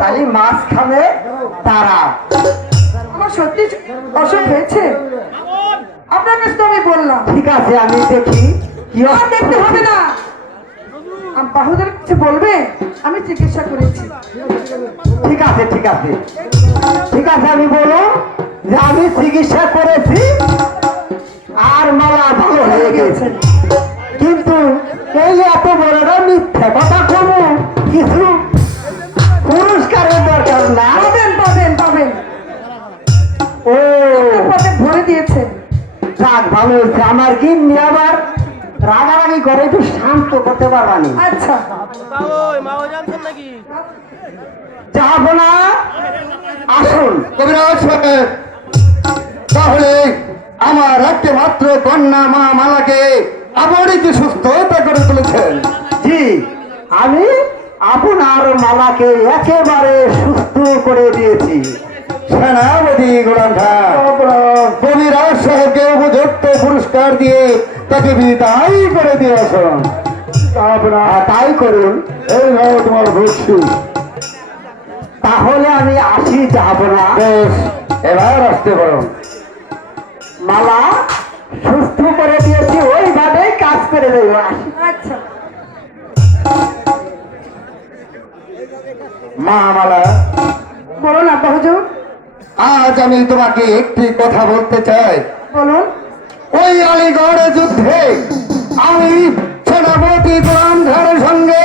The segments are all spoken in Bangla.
তাই মাঝখানে তারা। আমার সত্যি অসুখ হয়েছে? আপনার কাছে তো আমি বললাম। ঠিক আছে আমি দেখি। কি দেখতে হবে না। বাহুদের কাছে বলবে? আমি চিকিৎসা করেছি। ঠিক আছে ঠিক আছে। ঠিক আছে আমি বলো যে আমি চিকিৎসা করেছি আর মালা ভালো হয়ে গেছে। কিন্তু এই এত বড়রা মিথ্যা কথা ভরে দিয়েছেন যাক ভালো হয়েছে। আমার গিন্নি আবার রাগারাগি করে একটু শান্ত করতে পারবানি আচ্ছা। যাব না আসুন। কবিরাজ তাহলে আমার একটা মাত্র কন্যা মা মালাকে আপনি যে সুস্থতা করে তুলেছেন? জি আমি আপনার মালাকে একেবারে সুস্থ করে দিয়েছি। সেনাপতি গোলাম খান কবিরাজ সাহেবকে উপযুক্ত পুরস্কার দিয়ে তাকে বিদায় করে দিয়ে আসুন। তাই করুন। এই নাও তোমার ভক্তি তাহলে আমি আসি যাব না। বেশ। এবার আসতে পারো মালা সুস্থ করে দিয়েছি ওইভাবে কাজ করে দেবো আচ্ছা। মা মালা আমি তোমাকে একটি কথা বলতে চাই। বলুন। ওই আলিগড় যুদ্ধে আমি সেনাপতি গোলামধারের সঙ্গে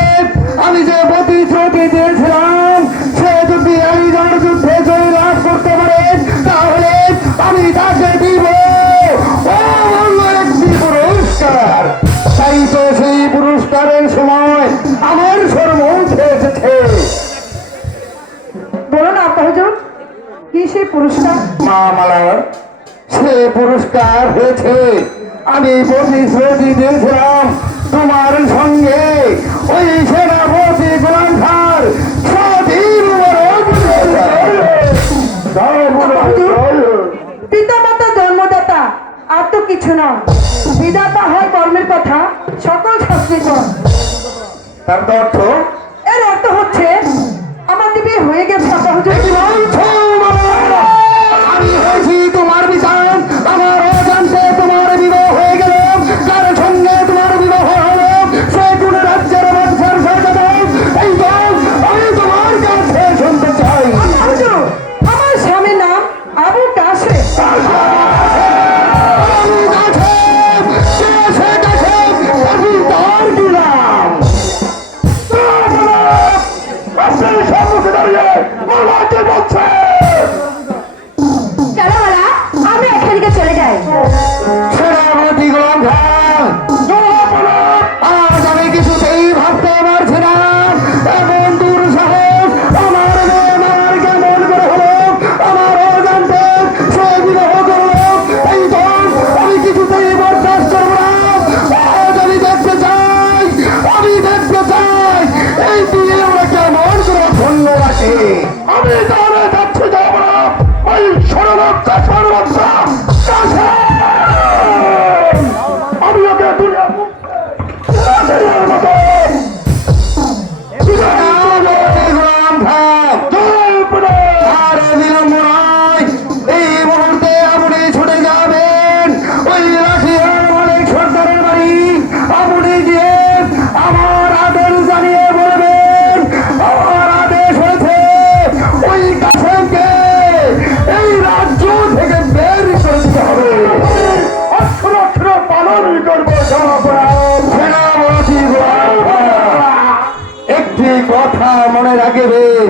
সেই পুরস্কার। মা মালার সে পুরস্কার হয়েছে। আমি প্রতিশ্রুতি দিয়েছিলাম তোমার সঙ্গে। ওই সেনাপতি গোলাম খার পিতা মাতা জন্মদাতা আর তো কিছু নয়। বিধাতা হয় কর্মের কথা সকল শাস্ত্রী তার অর্থ Acabou. মনে রাখবেন।